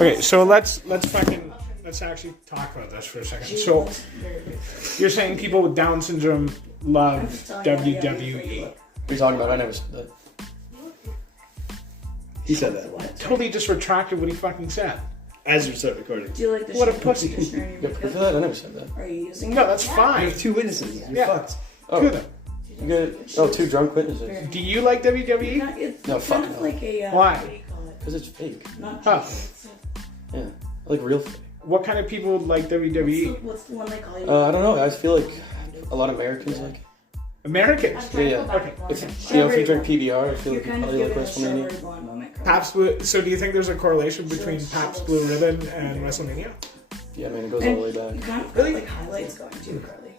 Okay, so let's actually talk about this for a second. So you're saying people with Down syndrome love WWE. What are you talking about? I never said that. He said that. Totally just retracted what he fucking said. As you start recording. Do you like the What a shampoo pussy. conditioner in You your have proof of makeup? that? I never said that. Are you using No, it? that's You fine. have two witnesses. You're Yeah. fucked. Oh, Two of them. you got two drunk witnesses. Do you like WWE? It's No, kind fuck of no. like a Why? What do you call it? Because it's fake. Not Huh. Yeah, I like real fake. What kind of people like WWE? What's the one they call you? I don't know. I feel like a lot of Americans like. Americans. Yeah. Okay. If you drink PBR, I feel You're like you kind of probably like giving a strawberry WrestleMania. blonde moment. Carly. Pabst Blue. So do you think there's a correlation between Pabst Blue Ribbon and WrestleMania? Yeah, man, it goes all the way You back. kind of Really? got like highlights going too, Carly.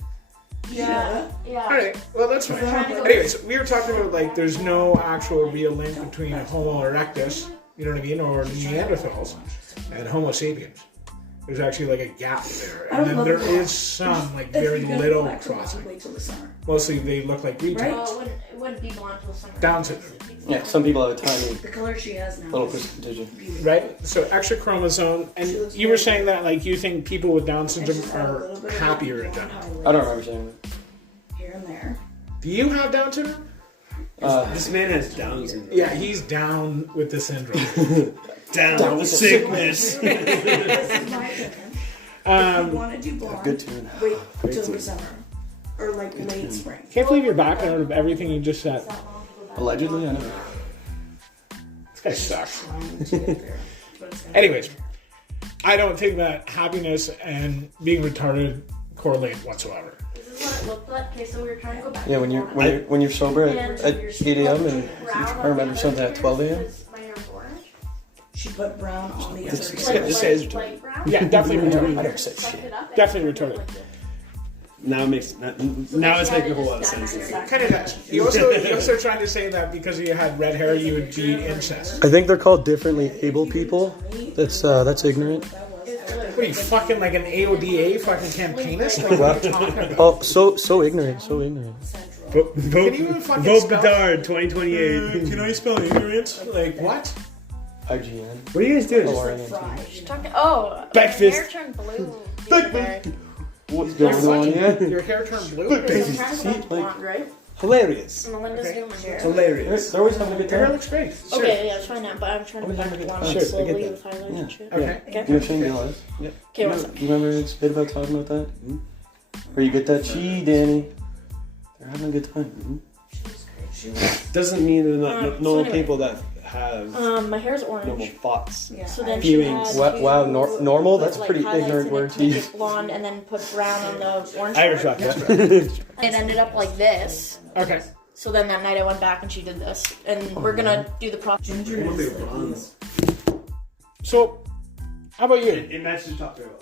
Yeah. All right. Well, that's fine. Anyways, we were talking about like there's no actual real link between Homo erectus, you know what I mean, or Neanderthals, and Homo sapiens. There's actually like a gap there, and then there is some like very little crossing. Wait till the summer. Mostly they look like retards. Oh, it wouldn't be blonde till summer. Down syndrome. Yeah, some people have a tiny The color she has now. little is percentage. beautiful. Right? So extra chromosome, and you were saying that like you think people with Down And syndrome she's got a are little bit of happier in blonde general. highlights I don't remember saying here and there. Do you have Down syndrome? that. This man has Down syndrome. Yeah, he's down with the syndrome. Down with sickness. This is my opinion. If you want to do blonde, Good tune. wait till the summer. Or like late spring. Can't believe you're backing out of everything you just said. Allegedly, I know. This guy sucks. Anyways, I don't think that happiness and being retarded correlate whatsoever. This is what it looked like. Okay, so we were trying to go back. Yeah, when you're sober at 8 a.m. and I remember something at 12 a.m. My hair was orange. She put brown on the other Just side. say it's retarded. Light brown. Yeah, definitely I retarded. never said Sucked shit. it up and Definitely put it retarded. like this. Now it makes now it's making a whole lot of sense. Kind of does. You also trying to say that because you had red hair, you would be incest. I think they're called differently able people. That's ignorant. What are you fucking like an AODA fucking campaignist? Like, what are you talking about? Oh, so ignorant, so ignorant. Vote Can you even fucking vote spell- Bedard 2028. Can I spell ignorance? Like what? IGN. What are you guys doing? Orientation. Talking, oh, Breakfast. my hair turned blue. the other day. What's going on here? Your hair turned blue. I'm trying to go See, back to like- blonde, right? Hilarious. And Melinda's Okay. doing my hair. Hilarious. They're always having a good Your hair time. looks great. Sure. Okay, yeah, it's fine now, but I'm trying to go back to blonde Sure, I get slowly that. with highlights and shit. Okay. Okay. You know Shane Gillis? Yep. Okay, what's up? You remember his bit about talking about that? Where you get that chi, Danny? They're having a good time. Doesn't mean they're not So normal anyway. people that have My hair's normal orange. thoughts. Yeah. So then Feelings. she had Wow, to normal? put, That's like, pretty highlights ignorant and word then to make use. it blonde and then put brown on the orange Irish part. rock. That's right. It ended up like this. Okay. So then that night I went back and she did this. And we're gonna do the process. So, how about you? It matches top very well.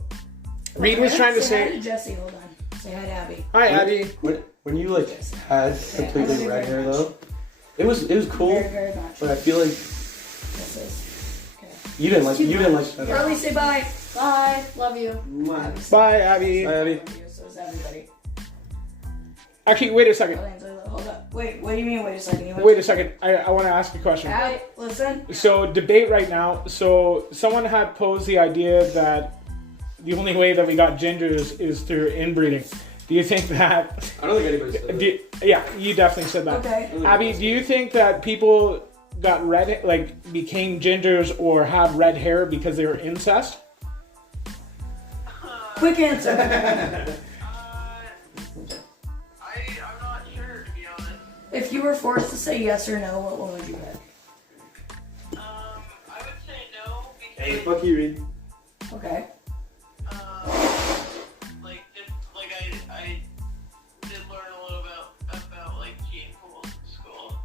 Reed was trying to Say hi say. to Jesse, hold on. Say hi to Abby. Hi, Abby. When you like had completely red hair though, it was cool, Very, very much. but I feel like This is. Okay. you didn't like that. Carly, say bye. Bye. Love you. Bye, Abby. Hi, Abby. So is everybody. Actually, wait a second. Hold up. Wait, what do you mean, wait a second? You want Wait a second. I want to ask a question. Abby, listen. So, debate right now. So, someone had posed the idea that the only way that we got gingers is through inbreeding. Do you think that? I don't think anybody said that. Yeah, you definitely said that. Okay. Abby, do you think that people got red, like became gingers or have red hair because they were incest? Quick answer. I'm not sure, to be honest. If you were forced to say yes or no, what one would you pick? I would say no because, Hey, fuck you, Reed. Okay. I did learn a little about like gene pools in school.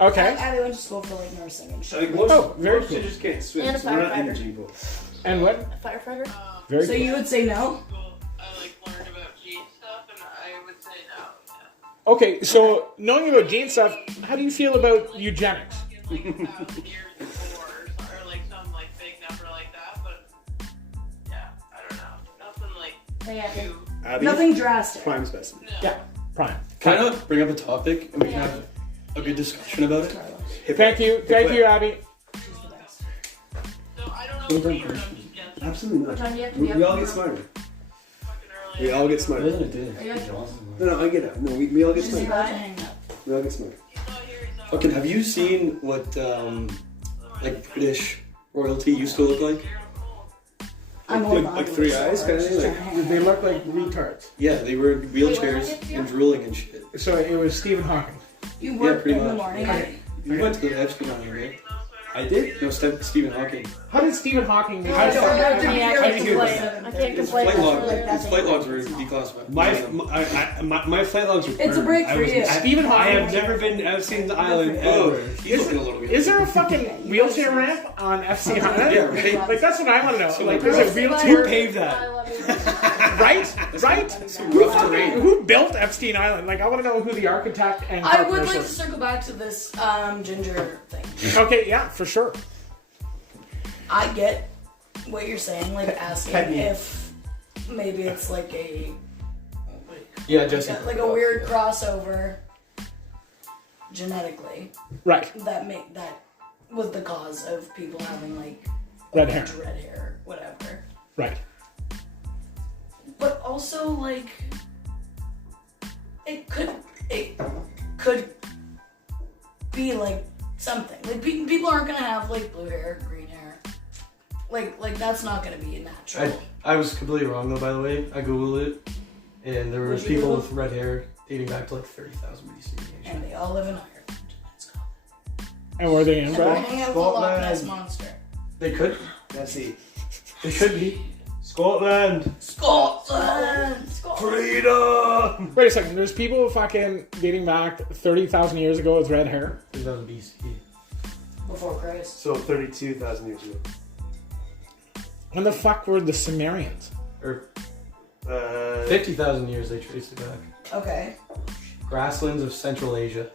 Okay. Abby went to school for like nursing and shit. Like most, Oh, very most cool. just can't swim. And a So we're not in the firefighter. gene pool. And what? A firefighter? Very So cool. you would say no? School, I like learned about gene stuff, and I would say no. Yeah. Okay, so knowing about gene stuff, how do you feel about eugenics? Like 1,000 years before, or like some like big number like that. But yeah, I don't know. Nothing like Yeah. too. Abby, Nothing drastic. prime specimen. No. Yeah, prime. Can I bring up a topic and we can have a good discussion about it? Thank you, Abby. So I don't know Those don't aren't hear questions. them, yes. Absolutely What not. time do you have to be We up all get tomorrow? smarter. Fucking early. We all get smarter. Isn't it this? Are you guys- No, I get it. No, we all get She's smarter. about to hang up. We all get smarter. He's not here, he's not Fucking, have you seen what like British royalty used to look like? I'm Like- holding on like to three it so eyes hard, kinda she's thing, trying to hang They up. look like retards. Yeah, they were in Wait, wheelchairs what? and drooling and shit. So it was Stephen Hawking. You work pretty in the much. morning. Okay. You went to the Epstein Island, right? I did. No, Stephen Hawking. How did Stephen Hawking make I this? don't How have did to he be actually here do at this? 7:30. I can't His complain. flight, log, Like, that's his flight logs were it's not. declassified. My flight logs were It's a burned. break I for was- you. I- Stephen I Hawking. have never been. I've seen the island Oh, ever. he's looking a little weird. Is there a fucking wheelchair ramp on FC Island? Yeah, right. Like that's what I want to know. Like, Who there's a Who wheelchair, paved I that? love you. right? rough terrain. Who built Epstein Island? Like, I want to know who the architect and I would carpenters like to were. circle back to this ginger thing. Okay, yeah, for sure. I get what you're saying, like asking Peggy. if maybe it's like a Yeah, Jesse. like a weird crossover genetically Right, that was the cause of people having like red hair. red hair, whatever. Right. But also like it could be like something. Like people aren't gonna have like blue hair, green hair. Like that's not gonna be natural. I was completely wrong though, by the way. I googled it, and there was What'd you people Google? with red hair dating back to like 30,000 BC. And they all live in Ireland. It's called. And were they And inbred? they're hanging out with the Loch Scotland. Ness monster. They could. Let's see. They could be. Scotland. Scotland! Freedom. Wait a second. There's people fucking dating back 30,000 years ago with red hair. 30,000 BC. Before Christ. So 32,000 years ago. When the fuck were the Sumerians? Or 50. 50,000 years they traced it back. Okay. Grasslands of Central Asia,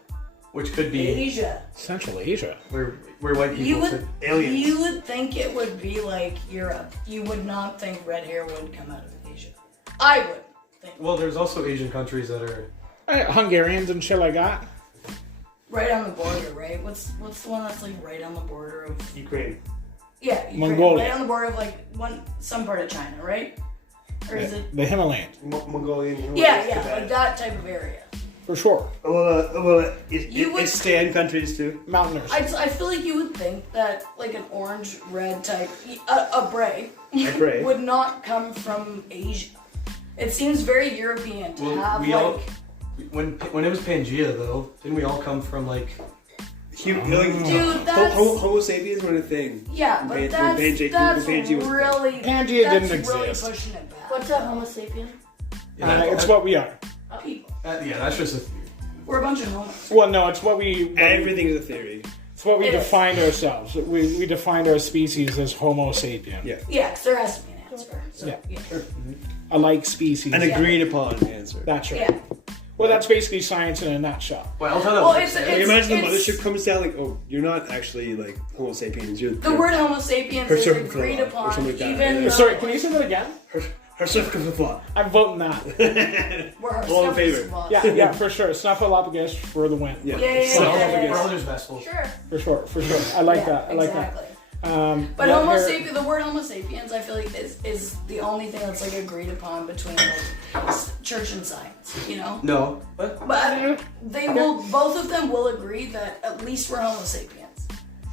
which could be Asia. Central Asia. where white people You would could. Aliens. You would think it would be like Europe. You would not think red hair would come out of Asia. I would think. Well, there's also Asian countries that are. Hungarians and shit like that. Right on the border, right? What's the one that's like right on the border of Ukraine. yeah, Ukraine, Mongolia. right on the border of like some part of China, right? Or is it? The Himalayas. Mongolian. Yeah, like that type of area. For sure. It's stand countries too. Mountainers. I feel like you would think that like an orange red type a bray bray. would not come from Asia. It seems very European to Well, have we like all. When it was Pangea though, didn't we all come from like? dude, that's Homo sapiens were a thing. yeah, but When that's Pangea was- really Pangea that's didn't really exist. pushing it back. What's a Homo sapien? It's what we are. People. Yeah, that's just a theory. We're a bunch of homos. Well, no, it's what we. Everything is a theory. It's what we It is. defined ourselves. We defined our species as Homo sapien. Yeah. Yeah, 'cause there has to be an answer. So, Yeah. yeah. A like species. An agreed upon answer. That's right. Yeah. Well, that's basically science in a nutshell. Well, I'll tell that. Well, one. it's Can you imagine the it's- mothership comes down like, oh, you're not actually like Homo sapiens. You're the word Homo sapiens Her is certain agreed flaw, or upon, something like that. even Yeah. though Sorry, can you say that again? her certificate of flaw. I'm voting that. we're our All in stuff favor. is lost. Yeah, for sure. Snuffleupagus for the win. Yeah. Yeah. Brothers vessel. Sure. For sure. I like Yeah, that. I like exactly. that. But red Homo hair- sapiens, the word Homo sapiens, I feel like is the only thing that's like agreed upon between like church and science. You know, No. What? but they will. Both of them will agree that at least we're Homo sapiens.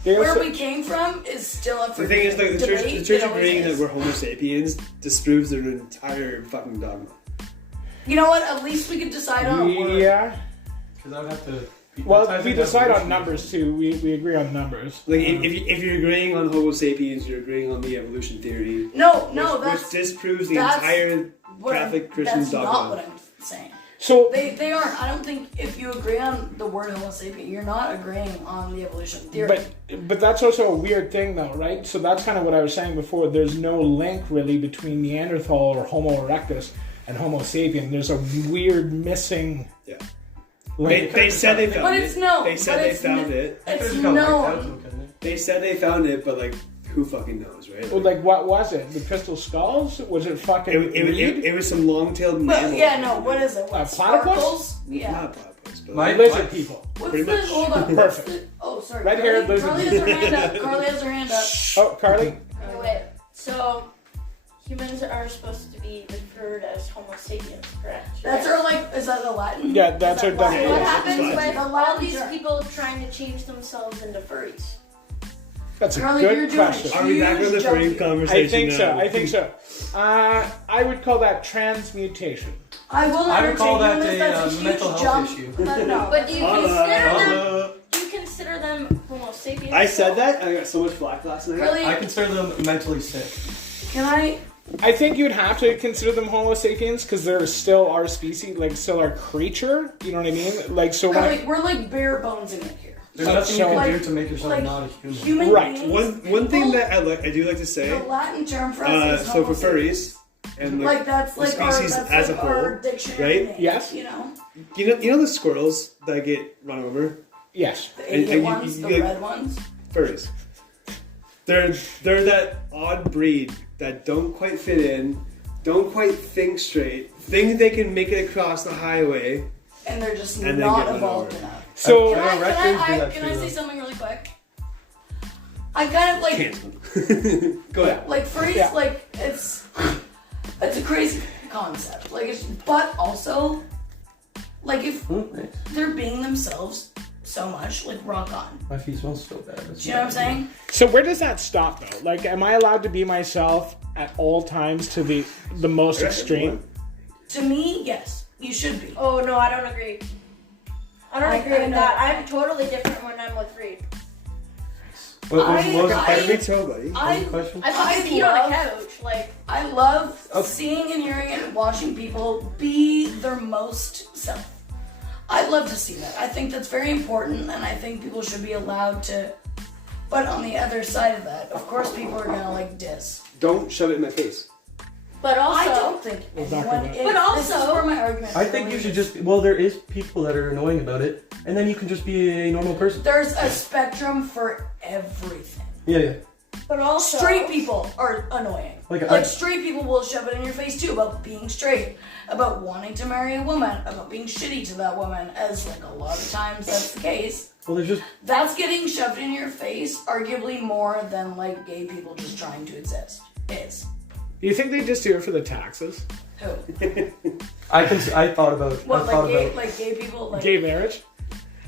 They Where also- we came from is still up for The thing is, like, the church debate. agreeing It always that is. we're Homo sapiens disproves their entire fucking dogma. You know what? At least we could decide on a word. Yeah. Because I would have to. Well, I we think decide on evolution- numbers too. We agree on numbers. Like, if you're agreeing on Homo sapiens, you're agreeing on the evolution theory. No, which that's disproves the that's entire what Catholic Christian that's dogma. not what I'm saying. So They aren't. I don't think if you agree on the word Homo sapien, you're not agreeing on the evolution theory. But that's also a weird thing, though, right? So that's kind of what I was saying before. There's no link really between Neanderthal or Homo erectus and Homo sapien. There's a weird missing Yeah. link. They said they found But it. it's known. They said But they it's found it. It's Could've got wiped out, known. though, couldn't it? They said they found it, but like, who fucking knows, right? Well, like, what was it? The crystal skulls? Was it fucking reed? It was some long-tailed But mammal. yeah, no. What is it? What, Platypus? sparkles? Yeah. Not platypus, but My- Lizard people. What's Pretty the? much. Hold on. Perfect. What's the, oh, sorry. Red-haired Carly lizard has her hand up. Carly has her hand up. Oh, Carly? Wait. So, humans are supposed to be referred as Homo sapiens, correct? That's our like. Is that the Latin? Yeah, that's Is our that Latin? definition. What Yeah, happens it's with The all Latin these term. people trying to change themselves into furries? That's a Carly, you're good doing question. Are we back with the Huge frame junkie. conversation I think so. now? I think so. I would call that transmutation. I will I would call entertain that you on this. That's a huge mental health jump. issue. No. But do you consider them? Uh, Do you consider them Homo sapiens? I said that. I got so much flack last night. Really? I consider them mentally sick. Can I? I think you'd have to consider them Homo sapiens because they're still our species, like still our creature. You know what I mean? Like so. When Carly, we're like bare bonesing it here. There's Oh, nothing so- you can like- do to make yourself like not a human. Human Right. beings. One thing people, that I do like to say, the Latin term for us is so Homo for sapiens. furries and Like that's the like our, species that's as like a our whole, dictionary right? name, Yes. You know, you know the squirrels that get run over, yes. the And- idiot and you- ones, you the get- red ones. furries. They're that odd breed that don't quite fit in, don't quite think straight, think they can make it across the highway. And they're just And then not get run evolved over. enough. So Can I, rectors do that can too, I say though. something really quick? I kind of like Can't. Go ahead. like furries. Yeah. Like it's a crazy concept. Like it's, but also like if Nice. they're being themselves so much, like rock on. My feet smell so bad. That's Do you know what I'm saying? So where does that stop though? Like, am I allowed to be myself at all times to the most extreme? To me, yes, you should be. Oh no, I don't agree. I don't I agree with know. that. I'm totally different when I'm with Reed. What was Let me tell, buddy. I question? I I put feet on love- a couch, like I love seeing and hearing and watching people be their most self. I love to see that. I think that's very important, and I think people should be allowed to. But on the other side of that, of course, people are gonna like diss. Don't shove it in my face. but also I don't think anyone. that. Is, But this is also- where my argument. I think you should just. Well, there is people that are annoying about it, and then you can just be a normal person. There's a spectrum for everything. Yeah. but also Straight people are annoying. Like, Like straight people will shove it in your face too about being straight, about wanting to marry a woman, about being shitty to that woman, as like a lot of times that's the case. Well, there's just. That's getting shoved in your face arguably more than like gay people just trying to exist is. Do you think they just do it for the taxes? Who? I thought about. What, I thought about. like gay people? Like, Gay marriage?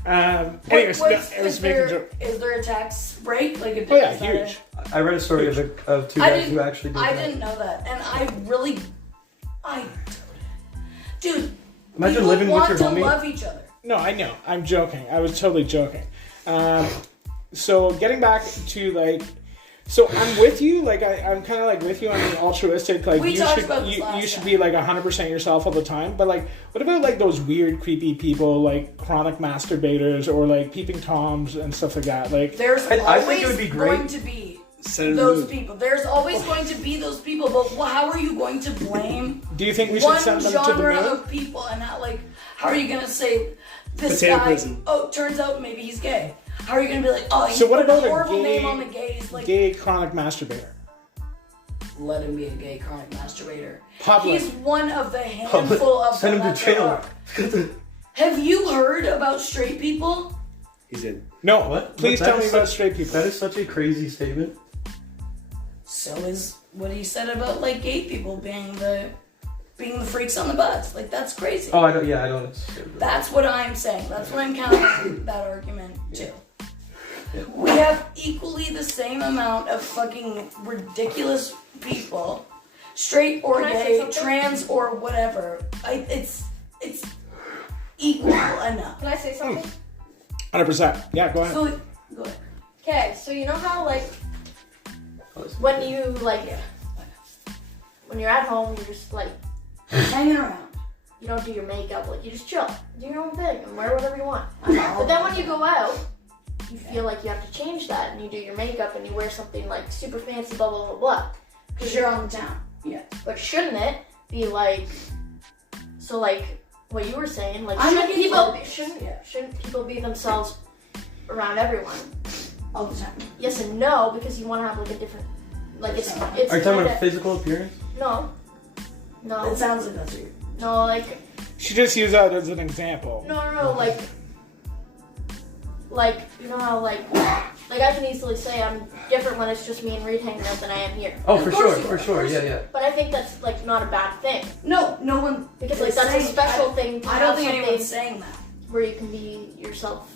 Anyways, What- no, I was making a joke. is there a tax break? Like, Oh yeah, is that huge. I read a story of two I guys didn't- who actually did I that. didn't know that, and dude. Imagine people living with want your to homie. love each other. No, I know. I'm joking. I was totally joking. So getting back to like, so I'm with you. Like I'm kind of like with you on the altruistic. Like We you talked should about this you last should time. be like 100% yourself all the time. But like, what about like those weird, creepy people, like chronic masturbators or like peeping toms and stuff like that? Like, There's I always think it would be great- going to be Send it those to the moon. people. There's always going to be those people, but how are you going to blame do you think we should one send them to the genre moon? of people and not like? How are you gonna say this Potato guy? prison. Oh, turns out maybe he's gay. How are you gonna be like, oh, he's So what put about a a horrible gay- name on the gays? Like, Gay chronic masturbator. let him be a gay chronic masturbator. Public. He's one of the handful of Send them him that to there jail. are. Have you heard about straight people? He's in. No. What? Please That tell me is about such- straight people. That is such a crazy statement. So is what he said about like gay people being the freaks on the butts. Like that's crazy. Oh, I don't. Yeah, I don't. That's what I'm saying. That's what I'm countering that argument too. We have equally the same amount of fucking ridiculous people, straight or Can I say gay, something? trans or whatever. It's equal enough. Can I say something? 100%. Yeah, go ahead. So go ahead. Okay, so you know how like when you like when you're at home, you're just like Hanging around. you don't do your makeup, like you just chill, do your own thing, and wear whatever you want. But then when you go out, you feel like you have to change that, and you do your makeup, and you wear something like super fancy, blah blah blah blah. Because you're on the town. Yeah. But shouldn't it be like so like what you were saying? Like I'm shouldn't looking people for- shouldn't yeah. shouldn't people be themselves around everyone? All the time. Yes and no, because you want to have like a different like it's Are you talking kinda- about physical appearance? no It sounds like that's you. no like She just used that as an example. no like like, you know how, like I can easily say I'm different when it's just me and Reed hanging out than I am here. Oh, Of for course sure, you for are, sure. of Yeah, course yeah. But I think that's, like, not a bad thing. No one. Because, like, is that's a saying- special thing to I don't have think something anyone's saying that. where you can be yourself.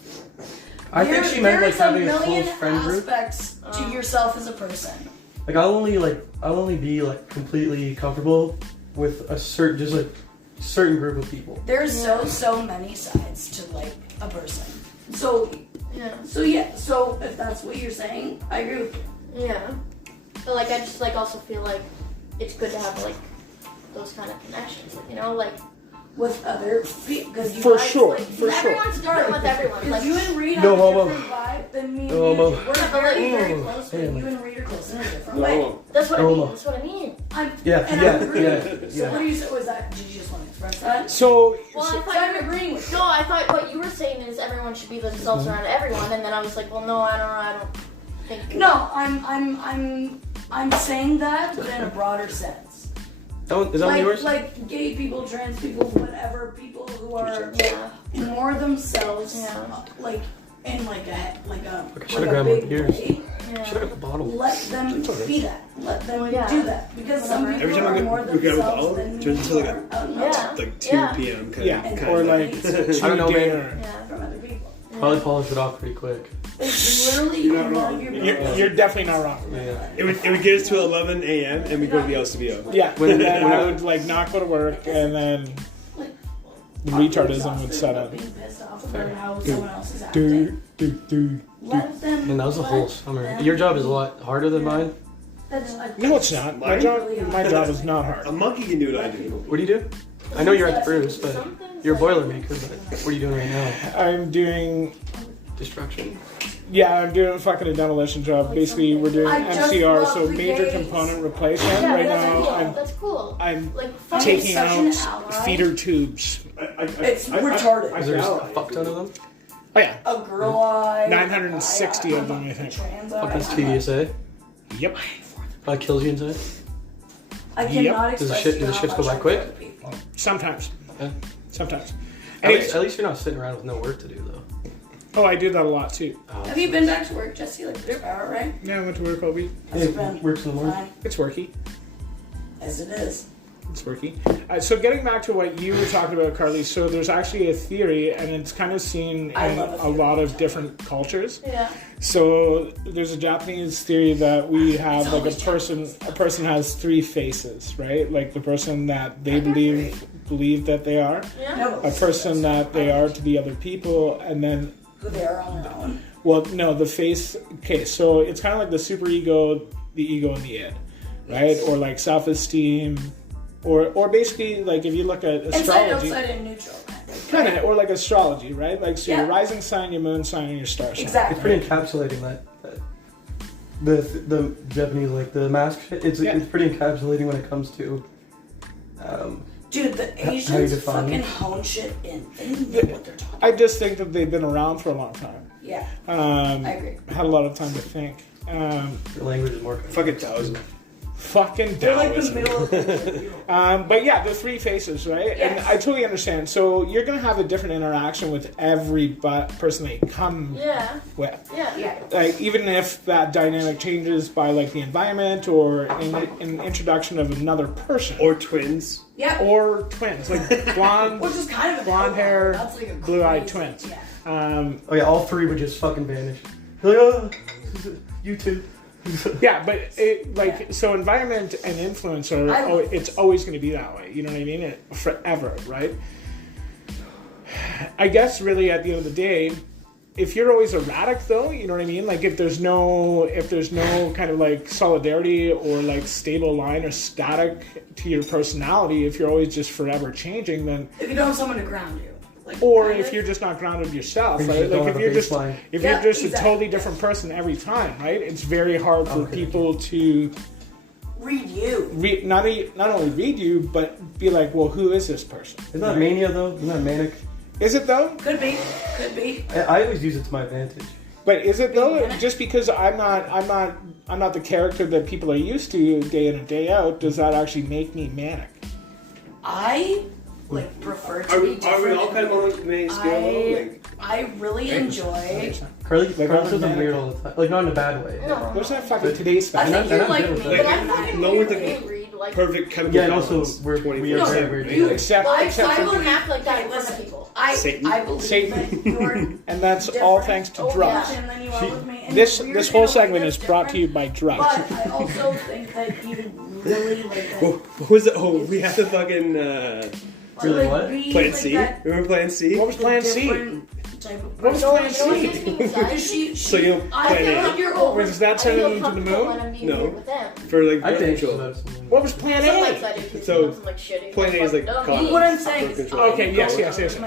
I think she meant like having a There's close friend group. aspects to yourself as a person. Like I'll only be like completely comfortable with a certain group of people. There's so many sides to like a person. So Yeah. So if that's what you're saying, I agree with you. Yeah. But, like, I just, like, also feel like it's good to have, like, those kind of connections, you know? Like, With other people, because you For guys, sure, like, for sure. everyone's different with everyone. Because Like, you and Reed No have homo. a different vibe than me and No you. homo. We're very, very Oh, close, but damn. you and Reed are close in a different No way. homo. that's what I No mean. homo. That's what I mean. Yeah, And yeah, I'm agreeing. yeah, So yeah. what do you say? Was that? Did you just want to express that? So, Well, I So thought I'm you were agreeing with you. No, I thought what you were saying is everyone should be themselves around everyone, and then I was like, well, no, I don't think. No, I'm saying that, but in a broader sense. Is that one yours? Like gay people, trans people, whatever, people who are Yeah. more themselves, Yeah. like in like a I like should've a grabbed my big beers. way. Yeah. Should have got the bottle. Let them be that. Let them Yeah. do that. Because some Whatever. people Every time are I more we grab a themselves bottle, than it turns into like are out and Yeah. about Like 2 Yeah. p.m. kind yeah, of. or like I don't know, man. dinner. Yeah. from other people. Probably polish it off pretty quick. It's literally You're not one wrong. of your You're definitely not wrong. Yeah. It would get us to 11 a.m. and we go to the LCBO. Yeah, When- then when I I- would like not go to work, and then the retardism would set up. Being pissed off about how someone else is acting. Let them. And that was the whole let summer. them Your job is a be. lot harder than mine. That's No, it's not. My job is not hard. A monkey can do what I do. What do you do? I know you're at the Bruce, but Some things you're a like- Boilermaker. But what are you doing right now? I'm doing, Destruction. yeah, I'm doing fucking a demolition job. Basically, we're doing I just MCR, love so the major gays. component replacement. Yeah, Right that's now, cool. That's cool. I'm Like, fucking taking such an out ally. feeder tubes. It's retarded. Is there just a fuck ton of them? Oh yeah, A girl eye. 960 of them, I think. Trans Fuck eye. this TDSA. Yep. Kills you inside. I Yep. cannot Does the express shit- to do you the how shits go much by I quick? love people. Sometimes. Yeah. Sometimes. At Anyways, least you're not sitting around with no work to do though. oh, I do that a lot too. Have you been back to work, Jesse? Like this hour, right? Yeah, I went to work all week. Has it Yeah, been works in the morning. fine? It's worky. As it is. It's worky. So getting back to what you were talking about, Carly. So there's actually a theory, and it's kind of seen I in love a a theory. lot of different cultures. Yeah. So there's a Japanese theory that we have It's like always a person has 3 faces, right? Like the person that they believe that they are, Yeah. No, a person that they are to the other people, and then who they are on their own. well, no, the face. Okay, so it's kind of like the superego, the ego, and the id, right? Or like self-esteem, or basically like if you look at Inside, astrology. outside, and neutral. Kind of, or like astrology, right? Like, so your Yeah. rising sign, your moon sign, and your star sign. Exactly. It's pretty encapsulating that. The Japanese like the mask shit. It's Yeah. it's pretty encapsulating when it comes to. Dude, the How you Asians define fucking it? hone shit in. They know what they're talking I just think that they've been around for a long time. Yeah, I agree. Had a lot of time to think. Your language is more. Fucking Taoism. Fucking They're like the Taoism. middle of the But yeah, the 3 faces, right? And Yes. I totally understand. So you're going to have a different interaction with every person that you come Yeah. with. Yeah. Yeah. Like, even if that dynamic changes by like the environment or an introduction of another person. Or twins. Yeah. Or twins, like blonde, Which is kind of a blonde hair, That's like a blue-eyed crazy- twins. Yeah. Oh yeah, all 3 would just fucking vanish. Like, oh, you too. Yeah, but so environment and influence are it's always going to be that way. You know what I mean? Forever, right? I guess really at the end of the day, if you're always erratic though, you know what I mean? Like if there's no kind of like solidarity or like stable line or static to your personality, if you're always just forever changing, then If you don't have someone to ground you. Like, or kind if of. you're just not grounded yourself, Or you right? just don't Like have if a you're just baseline. Yeah, a totally exactly. different person every time, right? It's very hard for people to read you. not only read you, but be like, well, who is this person? Isn't that mania though? Isn't that manic? Is it though? Could be. Could be. I always use it to my advantage. But is it though? Manic? Just because I'm not the character that people are used to day in and day out, does that actually make me manic? I like prefer to Are be we different. all kind of on the main scale though? Like, I really enjoy. Curly Like does them automatic. weird all the time. Like not in a bad way. No. What's that fucking today's I special? think you're I'm like good with me. that. But I'm fucking No one's weird. like- They read like. perfect chemical Yeah, and also balance, we are 24/7, very weird. right? too. Except I for wouldn't act like that in front of Listen, people. Satan. I believe Satan. that you're and that's all different thanks to over drugs. him than you are with me. And This you're weird this in whole a way segment that's is brought to you different. by drugs. But I also think that you really like that. What was it? Oh, we had the fucking Really, what? be Plan like C. that Remember Plan C? What was Plan C? different type of What was person. Plan You know what C? makes me anxiety? Because she, So you know, I Plan feel A. like you're over. Was that I sending feel them to the comfortable when moon? I'm being No. weird with them. For like I birth think control. What was Plan Sometimes A? I do too. So, Sometimes I'm like shitty. Plan A is like Dumb. condoms. What I'm saying Birth is, control. Okay, yes.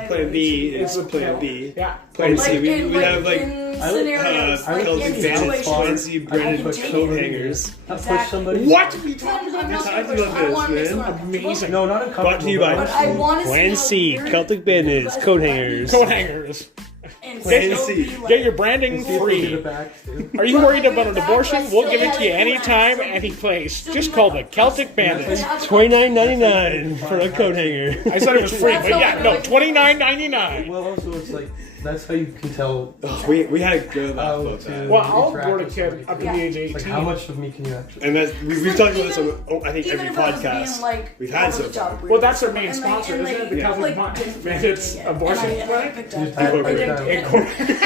Plan B is Plan B. Yeah. Plan C, Like we in, have like in I would- scenarios, I would like in Celtic think bandits, situations. Plan C, I branded would take coat it. hangers. I push Exactly. somebody. What? We talking I'm about not this? I gonna do push- love I want to this, make man. someone uncomfortable. Amazing. No, not uncomfortable. Brought to you by- But I want to see Plan how C, weird Celtic you bandits, guys coat are. hangers. Coat hangers. And Plan still C. be like- Get your branding Give it free. back, too. Are you worried about an abortion? Back, We'll give it still to you have anytime, any place. Just call the Celtic Bandits. $29.99 for a coat hanger. I said it was free, That's but all yeah, I no, know. $29.99. Well, also it's like that's how you can tell. Oh, we had a good laugh how about to that. Well, I'll interact board a with kid somebody, up to too. the age It's like 18. how much of me can you actually? And that's, we've talked about this on, I think, Even every if I was being, podcast like, we've had over so the top far. weird. Well, that's their main And, sponsor, and, isn't it? they, The Celtic like, Bandits. didn't It's get it. abortion And I clinic. picked You up just type that over I it didn't down. get it.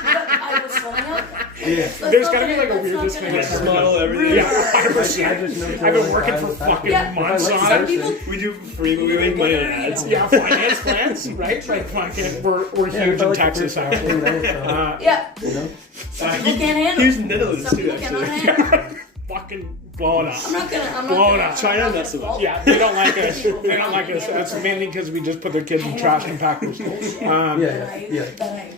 But I was filling out. Yeah. That's There's not gotta be gonna- like a that's weird not disclaimer. gonna- Business model, everything. Yeah, I 100%. just know I've been working for fucking Yeah. months If I like on the it. person- We do free, but we make money on ads. Yeah, finance plans, right? Like fucking, we're Yeah, huge if I in like the Texas, person, actually. you know, so, Yeah, you know? some people can't handle Here's it. Netherlands Some too, people cannot actually. handle it. Fucking blow it up. I'm not gonna. Blow it up. China, I'm not so much. fault Yeah, they don't like us. people They don't like us. That's mainly because we just put their kids in trash compactors. Yeah, yeah. That I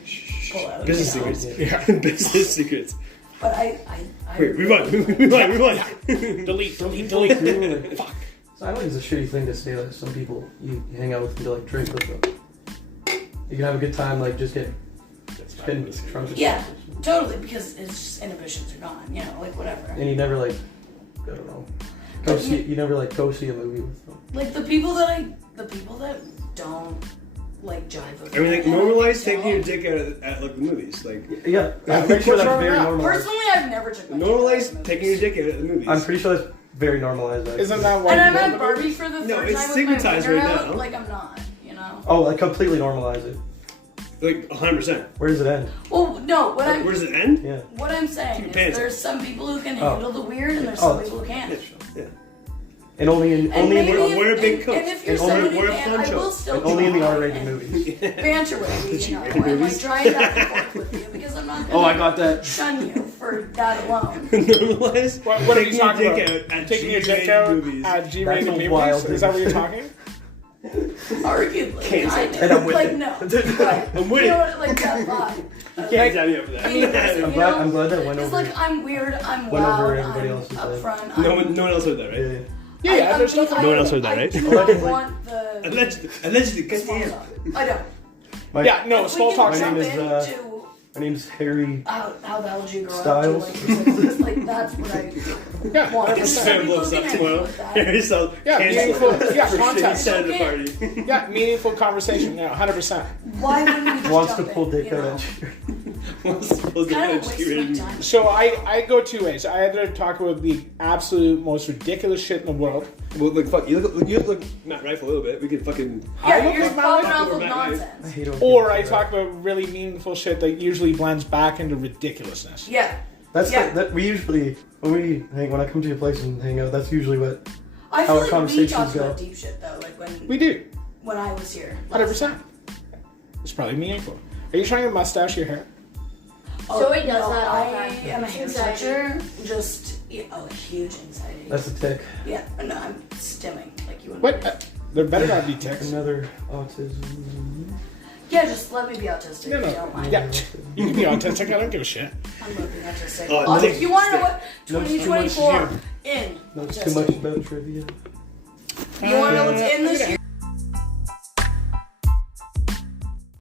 pull out. Business you know? secrets. Business secrets. But I Wait, we won. We won. Delete. Fuck. So I think it's a shitty thing to say that some people you hang out with and to like drink with them. You can have a good time, like just getting drunk. with Yeah, them. totally, because it's just inhibitions are gone, you know, like whatever. And you never like, I don't know, go see. You never like go see a movie with them. Like the people that don't like jive with I mean, me, like, and normalize don't- taking your dick out at like the movies. Like, Yeah, I'm pretty sure that's very normalized. Personally, I've never took my dick out of normalize movies. taking your dick out at the movies. I'm pretty sure that's very normalized. Like, Isn't that why And I'm you at love Barbie for the third No, it's time with my stigmatized wiener right out, now. like I'm not, you know. oh, like completely normalize it. Like 100%. Where does it end? Well, no, Where does it end? Yeah. what I'm saying Keep is your pants there's some people who can Oh. handle the weird, and there's Oh, some that's people who can't. Yeah. And only in And only in maybe the, if, wear big and, coats. and if you're And only someone who wear can, I poncho. will still and only in the try R-rated and movies. banter with you, know, and like try and back and forth with you because I'm not gonna Oh, I got that. shun you for that alone. Normalize What are you taking talking your about? dick out at Taking your dick G-rated out movies. at G-rated That's a movies? wild Is that what thing you're to talking? Arguably, Can't say kind that. And I'm with like it. no, but I'm with you know it. what, like that vibe. Can't tell me up for I mean, that. you I'm know, glad that went it's over. like I'm weird, I'm Went loud, over everybody I'm else's upfront. No I'm, one else heard that, yeah, right? yeah. Yeah, there's no nothing. No one else heard that, right? I do not want the Allegedly, small goddamn. talk. I don't. My, Yeah, no, If small we talk. can My jump name is, into my name's Harry. how the hell did you grow Styles. up to like that's what I Yeah, want. 100%. Sam blows up tomorrow. Harry sells Yeah, candy meaningful. Yeah, for shitty context. Santa party. Yeah, meaningful conversation. Yeah, 100%. Why wouldn't we just Wants to jump pull in, dick you out know? at you. Kind of waste my time. So I go two ways. I either talk about the absolute most ridiculous shit in the world. Well, look, fuck, you look Matt Rife a little bit. We can fucking. I Yeah, look you're like my popping life off over of Matt Rife. I nonsense. hate Or I talk about really meaningful shit that usually blends back into ridiculousness. Yeah, That's Yeah. that we usually when I come to your place and hang out. That's usually what. I How feel our like we conversations talked go. about deep shit though, like We do. when I was here. 100%. It's probably meaningful. Are you trying to mustache your hair? Joey does that all the I time. am a It's hair anxiety. toucher. Just huge anxiety. That's a tick. Yeah, no, I'm stimming like you. What? There better not be ticks. Another autism. Yeah, just let me be autistic. No, if you no. don't mind. Yeah, you can be autistic. I don't give a shit. I'm looking autistic. Oh, Oh, Nick, if you want to know stick. what No, it's too much 2024 here. in Not too autistic. much about trivia. You want to know what's in this year?